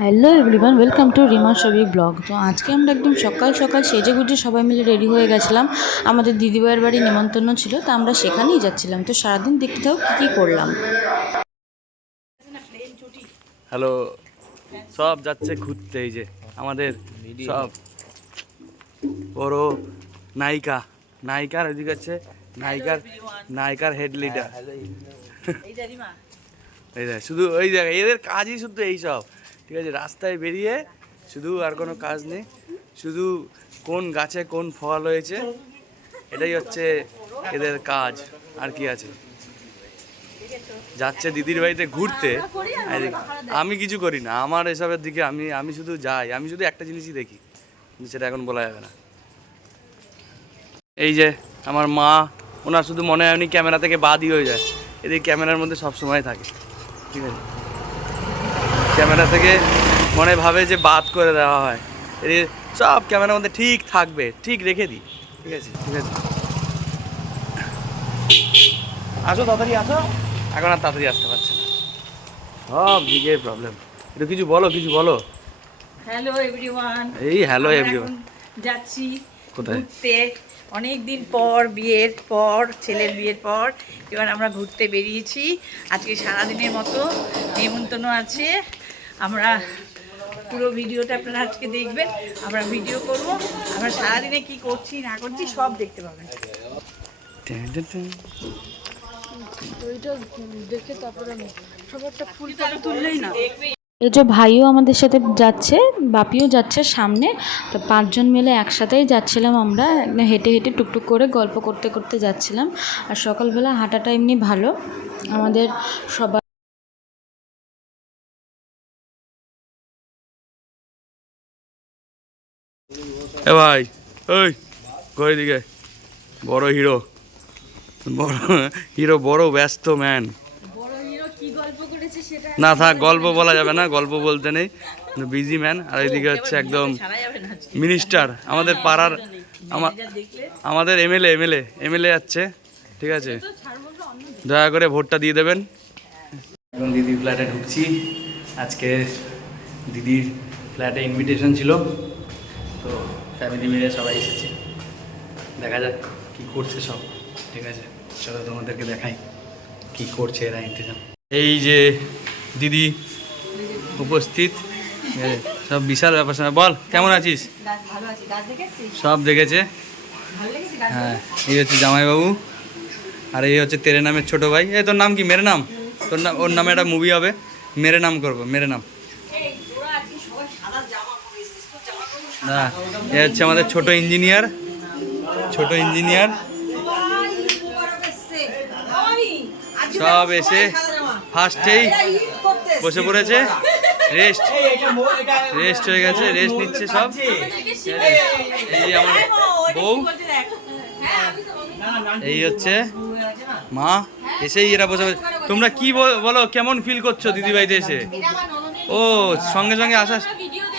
Hello everyone, welcome to Rima ছবি blog. তো আজকে আমরা একদম সকাল সকাল সেজে গুজে সবাই মিলে রেডি হয়ে গেছিলাম। আমাদের দিদিভাইয়ের বাড়ি নিমন্ত্রণ ছিল, তো আমরা সেখানেই যাচ্ছিলাম। তো সারাদিন দেখতে থাকো কী করলাম। হ্যালো, সব যাচ্ছে ঘুরতে। এই যে আমাদের সব বড় নায়িকা, নায়িকার ওইদিকে হচ্ছে নায়িকার হেড লিডার। এই দেখ শুধু ওই জায়গা, এদের কাজই শুধু এই সব। ঠিক আছে, রাস্তায় বেরিয়ে শুধু আর কোনো কাজ নেই, শুধু কোন গাছে কোন ফল হয়েছে এটাই হচ্ছে এদের কাজ। আর কি আছে, যাচ্ছে দিদির বাড়িতে ঘুরতে। আমি কিছু করি না, আমার এসবের দিকে আমি শুধু যাই, আমি শুধু একটা জিনিসই দেখি, সেটা এখন বলা যাবে না। এই যে আমার মা, ওনার শুধু মনে হয় উনি ক্যামেরা থেকে বাদই হয়ে যায়, এদিকে ক্যামেরার মধ্যে সব সময় থাকে। ঠিক আছে, ক্যামেরা থেকে মনে ভাবে যে বাদ করে দেওয়া হয়, এদিকে সব ক্যামেরার মধ্যে ঠিক থাকবে, ঠিক রেখে দিই। ঠিক আছে, ঠিক আছে, আসো তাড়াতাড়ি আসো। এখন আর তাড়াতাড়ি আসতে পারছে না, সব দিকে প্রবলেম। একটু কিছু বলো, কিছু বলো। হ্যালো এভরিওয়ান, এই হ্যালো এভরিওয়ান। যাচ্ছি কোথায়? ঘুরতে। অনেক দিন পর, বিয়ের পর, ছেলের বিয়ের পর এবার আমরা ঘুরতে বেরিয়েছি। আজকে সারাদিনের মতো নেমন্তন্ন আছে। আমরা পুরো ভিডিওটা আপনারা আজকে দেখবেন। আমরা ভিডিও করব, আমরা সারাদিনে কি করছি না করছি সব দেখতে পাবেন। এই যে ভাইও আমাদের সাথে যাচ্ছে, বাপিও যাচ্ছে সামনে। তো 5 জন মিলে একসাথেই যাচ্ছিলাম আমরা, একদম হেঁটে হেঁটে টুকটুক করে গল্প করতে করতে যাচ্ছিলাম। আর সকালবেলা হাঁটাটা এমনি ভালো আমাদের সবার। এ ভাই, ওই ঘরে দিকে বড় হিরো, বড় হিরো, বড় ব্যস্ত ম্যান। না থাক, গল্প বলা যাবে না, গল্প বলতে নেই, বিজি ম্যান। আর এইদিকে হচ্ছে একদম মিনিস্টার, আমাদের পাড়ার, আমাদের এমএলএ যাচ্ছে। ঠিক আছে, দয়া করে ভোটটা দিয়ে দেবেন। এখন দিদির ফ্ল্যাটে ঢুকছি। আজকে দিদির ফ্ল্যাটে ইনভিটেশন ছিল, তো ফ্যামিলি মিলে সবাই এসেছে। দেখা যাক কী করছে সব। ঠিক আছে, চলো তোমাদেরকে দেখাই কী করছে এরা ইন্তজাম। এই যে দিদি উপস্থিত, সব বিশাল ব্যাপার। বল কেমন আছিস? সব দেখেছে। হ্যাঁ, এই হচ্ছে জামাইবাবু, আর এই হচ্ছে তেরে নামের ছোটো ভাই। এই তোর নাম কি? মেরে নাম। তোর নাম, ওর নামে একটা মুভি হবে, মেরে নাম করবো, মেরে নাম। না, এ হচ্ছে আমাদের ছোট ইঞ্জিনিয়ার, সব এসে ফার্স্টেই বসে পড়েছে, রেস্ট হয়ে গেছে, রেস্ট নিচ্ছে সব। এই আমার বউ, এই হচ্ছে মা, এসেই এরা বসে। তোমরা কি বলো, কেমন ফিল করছো দিদিভাইতে এসে? ও সঙ্গে সঙ্গে আসার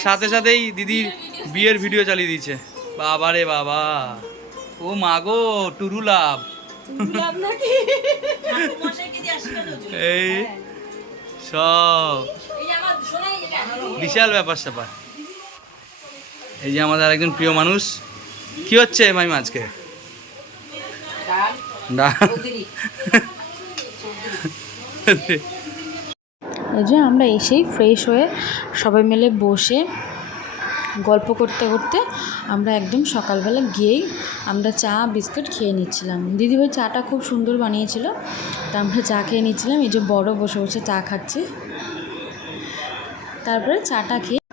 সাথে সাথেই দিদির বিয়ের ভিডিও চালিয়ে দিয়েছে। বাবা রে বাবা, ও মা গো, টুরু লাভ। এই সব বিশাল ব্যাপার স্যাপার। এই যে আমাদের আরেকজন প্রিয় মানুষ। কি হচ্ছে মাইমা আজকে? এই যে আমরা এসেই ফ্রেশ হয়ে সবাই মিলে বসে গল্প করতে করতে আমরা একদম সকালবেলা গিয়েই আমরা চা বিস্কুট খেয়ে নিচ্ছিলাম। দিদিভাই চাটা খুব সুন্দর বানিয়েছিল, তা আমরা চা খেয়ে নিচ্ছিলাম। এই যে বড় বসে বসে চা খাচ্ছি। তারপরে চাটা খেয়ে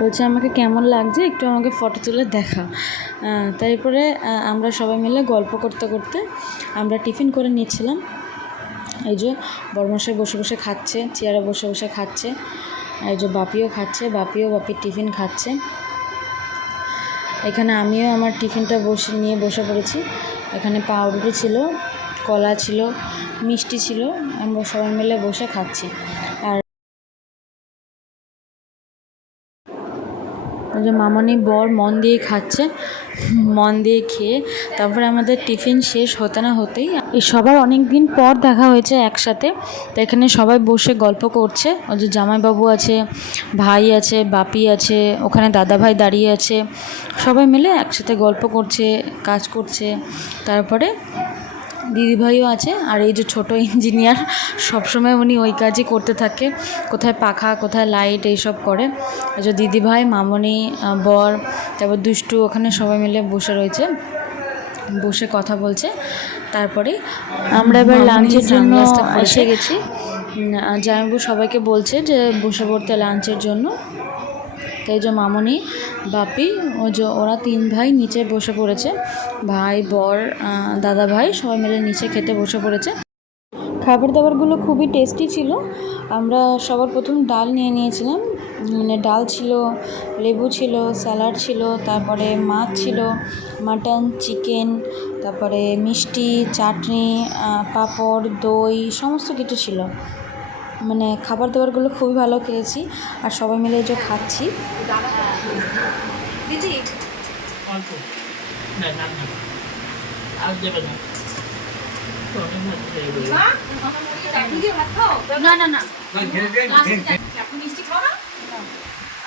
বলছে আমাকে কেমন লাগছে একটু আমাকে ফটো তুলে দেখা। তারপরে আমরা সবাই মিলে গল্প করতে করতে আমরা টিফিন করে নিচ্ছিলাম। এই যে বড়মশাই বসে বসে খাচ্ছে, চেয়ারে বসে বসে খাচ্ছে। এই যে বাপিও খাচ্ছে, বাপির টিফিন খাচ্ছে। এখানে আমিও আমার টিফিনটা নিয়ে বসে পড়েছি। এখানে পাউরুটি ছিল, কলা ছিল, মিষ্টি ছিল, আমরা সবাই মিলে বসে খাচ্ছি। আর ওই যে মামনি বর মন দিয়ে খাচ্ছে, মন দিয়ে খেয়ে তারপরে আমাদের টিফিন শেষ হতে না হতেই এই সবার অনেক দিন পর দেখা হয়েছে একসাথে। তো এখানে সবাই বসে গল্প করছে। ওই যে জামাইবাবু আছে, ভাই আছে, বাপি আছে, ওখানে দাদা ভাই দাঁড়িয়ে আছে, সবাই মিলে একসাথে গল্প করছে, কাজ করছে। তারপরে দিদিভাইও আছে, আর এই যে ছোট ইঞ্জিনিয়ার, সবসময় উনি ওই কাজই করতে থাকে, কোথায় পাখা কোথায় লাইট এইসব করে। এই যে দিদিভাই, মামনি, বর, তারপর দুষ্টু, ওখানে সবাই মিলে বসে রয়েছে, বসে কথা বলছে। তারপরে আমরা এবার লাঞ্চের জন্য এসে গেছি। জামাইবাবু সবাইকে বলছে যে বসে পড়তে লাঞ্চের জন্য। তাই যে মামনি, বাপি, ও যে ওরা 3 ভাই নিচে বসে পড়েছে, ভাই, বর, দাদা ভাই সবাই মিলে নিচে খেতে বসে পড়েছে। খাবার দাবারগুলো খুবই টেস্টি ছিল। আমরা সবার প্রথম ডাল নিয়ে নিয়েছিলাম, মানে ডাল ছিল, লেবু ছিল, স্যালাড ছিল, তারপরে মাছ ছিল, মাটন, চিকেন, তারপরে মিষ্টি, চাটনি, পাঁপড়, দই, সমস্ত কিছু ছিল। মানে খাবার দাবারগুলো খুবই ভালো খেয়েছি, আর সবাই মিলে যে খাচ্ছি।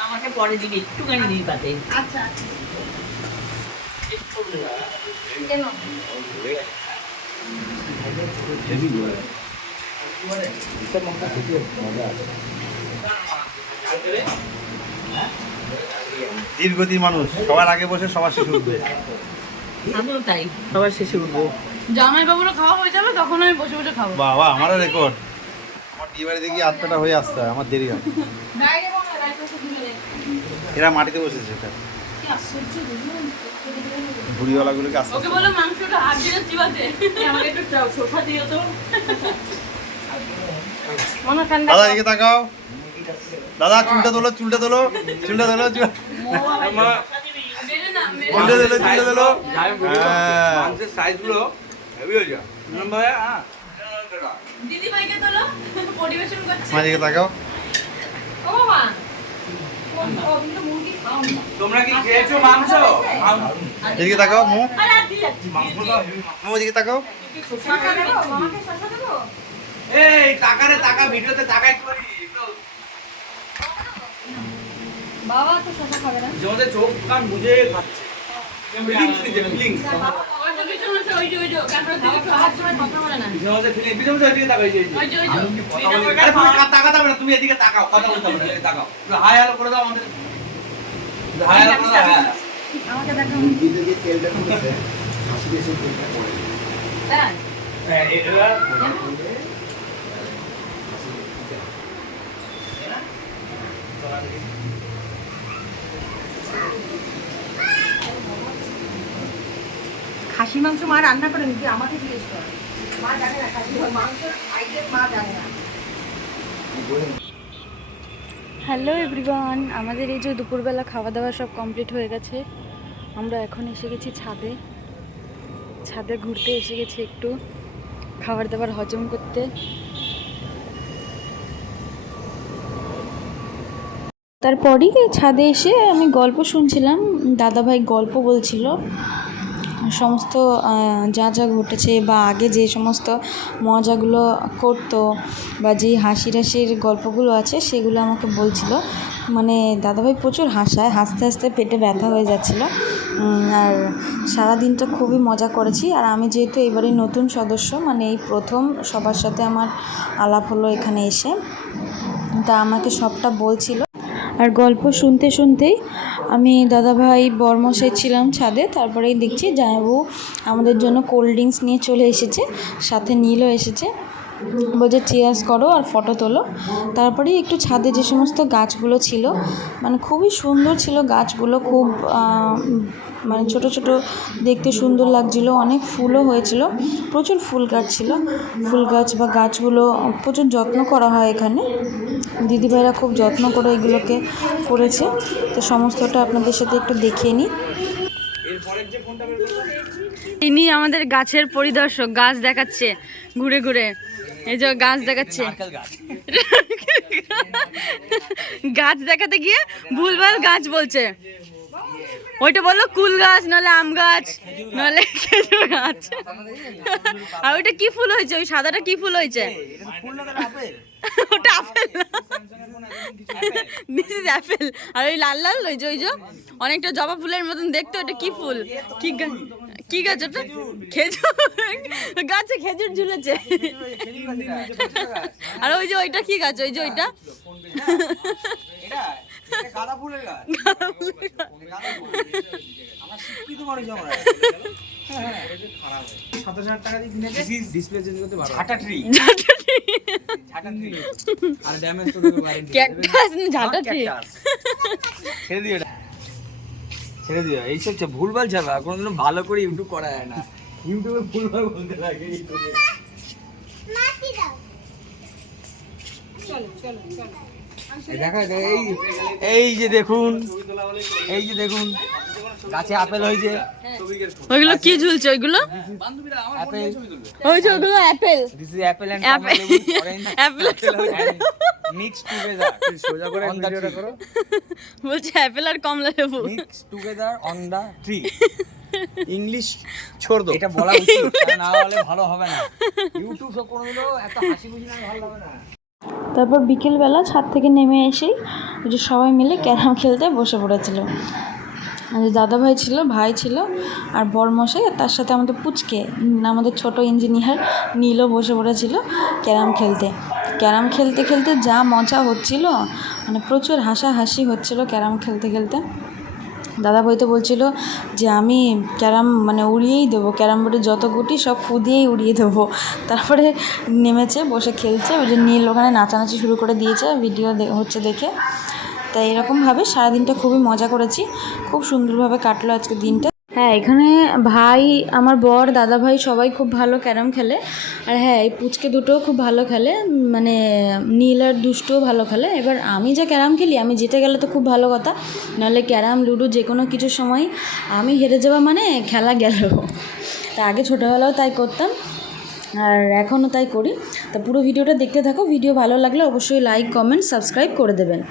আমাকে পরে দিবি, একটুখানি দিবি পাতে। আচ্ছা দীর্ঘদিন মানুষ, সবার আগে বসে সবার শেষে উঠবে। আমিও তাই, সবার শেষে উঠবো। জামাইবাবুরও খাওয়া হয়ে যাবে, তখন আমি বসে বসে খাবো। বাবা, আমারও রেকর্ড। আমার বিয়ে বাড়িতে গিয়ে 8টা হয়ে আসতে হয়, আমার দেরি হয়। এরা মাটিতে বসেছে, এটা ভুড়িওয়ালাগুলোকে আস্তে আস্তে। বলো মাংসটা হাত দিয়ে চিবাতে, আমাকে একটু সোফা দিও তো। দাদা এদিকে তাকাও, দাদা চুলটা তোলো, চুলটা তোলো, চুলটা তোলো, চুলটা তোলো। মাংসের সাইজগুলো হেভি হয়ে যায়। দিদিভাইকে তোলো, পরিবেশন করছে। এদিকে তাকাও, ও মা, তোমরা কি খেয়েছো মাংস? এদিকে তাকাও, মুখ এদিকে তাকাও। এই তাকারে তাকা, ভিডিওতে তাকাই করি। বাবা তো শশা খাবে না। তোমাদের চোখ কান বুঝে খাচ্ছে। ফিলিংস নিতে, ফিলিংস। ওই যে পিছনে আছে, ওই যে ক্যামেরা দিকে খাওয়ার সময় কথা বলে না। তোমাদের ফিলিংস, পিছনে এদিকে তাকাই এই যে। ওই যে আরে তুমি তাকাতে হবে না, তুমি এদিকে তাকাও, কথা বলতে হবে না, এদিকে তাকাও। একটু হাই হ্যালো করে দাও আমাদের। একটু হাই হ্যালো করে দাও, হ্যাঁ। আমাকে দেখো। হ্যাঁ, হ্যাঁ, এটা খাসি মাংস মা রান্না করে নাকি আমাকে জিজ্ঞেস করে। মা জানে না খাসি মাংস আইটেম, মা জানে না। হ্যালো এভরিওয়ান, আমাদের এই যে দুপুরবেলা খাওয়া দাওয়া সব কমপ্লিট হয়ে গেছে। আমরা এখন এসে গেছি ছাদে, ছাদে ঘুরতে এসে গেছি একটু খাবার দাবার হজম করতে। তারপরেই ছাদে এসে আমি গল্প শুনছিলাম, দাদাভাই গল্প বলছিল সমস্ত যা যা ঘটেছে, বা আগে যে সমস্ত মজাগুলো করতো, বা যেই হাসির গল্পগুলো আছে সেগুলো আমাকে বলছিল। মানে দাদাভাই প্রচুর হাসায়, হাসতে হাসতে পেটে ব্যথা হয়ে যাচ্ছিলো। আর সারাদিনটা খুবই মজা করেছি। আর আমি যেহেতু এবারে নতুন সদস্য, মানে এই প্রথম সবার সাথে আমার আলাপ হলো এখানে এসে, তা আমাকে সবটা বলছিল। আর গল্প শুনতে শুনতেই আমি দাদাভাই বরমশাই ছিলাম ছাদে। তারপরেই দেখছি জামাইবাবু আমাদের জন্য কোল্ড ড্রিঙ্কস নিয়ে চলে এসেছে, সাথে নীলও এসেছে। বলছে চিয়ার্স করো আর ফটো তোলো। তারপরেই একটু ছাদে যে সমস্ত গাছগুলো ছিল, মানে খুবই সুন্দর ছিল গাছগুলো, খুব মানে ছোট ছোট, দেখতে সুন্দর লাগছিল। অনেক ফুলও হয়েছিল, প্রচুর ফুল গাছ ছিল। ফুল গাছ বা গাছগুলো প্রচুর যত্ন করা হয় এখানে, দিদিভাইরা খুব যত্ন করে এগুলোকে করেছে। তো সমস্তটা আপনাদের সাথে একটু দেখিয়ে নিই। ইনি আমাদের গাছের পরিদর্শক, গাছ দেখাচ্ছে ঘুরে ঘুরে। এই যে গাছ দেখাচ্ছে। গাছ দেখাতে গিয়ে ভুলভাল গাছ বলছে। ওইটা বললো কুল গাছ, নাহলে আম গাছ, নাহলে খেজুর গাছ। আর ওইটা কি ফুল হয়েছে? ওই সাদাটা কি ফুল হয়েছে? ওটা আপেল না, দিস ইজ অ্যাপেল। আর ওই লাল লাল ওই যে অনেকটা জবা ফুলের মতন দেখতে, ওটা কি ফুল? কি গাছ? কি গাছ ওটা? খেজুর গাছে খেজুর ঝুলেছে। আর ওই যে ওইটা কি গাছ? ওই যে ওইটা গাঁদা ফুলের গাছ। ক্যাকটাস না ঝাঁটা ট্রি? ছেড়ে দিও এইসব ভুলভাল ছাড়া কোনোদিনও ভালো করে ইউটিউব করা যায় না। ইউটিউবে ভুলভাল বলতে লাগে। দেখা এই যে দেখুন, এই যে দেখুন গাছে আপেল হয়েছে। ওইগুলো কি ঝুলছে? ওইগুলো আপেল, ওই যে ওগুলো apple. This is apple and orange apple mix together. সোজা করে ভিডিওটা করো। বলছে অ্যাপেল আর কমলা লেবু mix together on the tree. English ছোড় দাও, এটা বলা উচিত, না হলে ভালো হবে না। ইউটিউব সব করে দিলো, এত হাসি খুশি না ভালো হবে না। তারপর বিকেলবেলা ছাদ থেকে নেমে এসেই ওই যে সবাই মিলে ক্যারাম খেলতে বসে পড়েছিল। দাদাভাই ছিল, ভাই ছিল, আর বড়মশাই, আর তার সাথে আমাদের পুচকে, আমাদের ছোট ইঞ্জিনিয়ার নীলও বসে পড়েছিল ক্যারাম খেলতে। ক্যারাম খেলতে খেলতে যা মজা হচ্ছিল, মানে প্রচুর হাসাহাসি হচ্ছিল ক্যারাম খেলতে খেলতে। দাদাভাই তো বলছিল যে আমি ক্যারাম মানে উড়িয়েই দেবো, ক্যারাম বোর্ডের যত গুটি সব ফু দিয়েই উড়িয়ে দেবো। তারপরে নেমেছে, বসে খেলছে। ওই যে নীল ওখানে নাচানাচি শুরু করে দিয়েছে, ভিডিও হচ্ছে দেখে। তাই এরকমভাবে সারাদিনটা খুবই মজা করেছি, খুব সুন্দরভাবে কাটলো আজকে দিনটা। হ্যাঁ, এখানে ভাই, আমার বর, দাদা ভাই সবাই খুব ভালো ক্যারাম খেলে। আর হ্যাঁ, এই পুচকে দুটোও খুব ভালো খেলে, মানে নীল আর দুষ্টুও ভালো খেলে। এবার আমি যা ক্যারাম খেলি, আমি জিতে গেলে তো খুব ভালো কথা, নাহলে ক্যারাম লুডো যে কোনো কিছুর সময় আমি হেরে যাওয়া মানে খেলা গেল। তা আগে ছোটোবেলাও তাই করতাম, আর এখনও তাই করি। তা পুরো ভিডিওটা দেখতে থাকো। ভিডিও ভালো লাগলে অবশ্যই লাইক, কমেন্ট, সাবস্ক্রাইব করে দেবেন।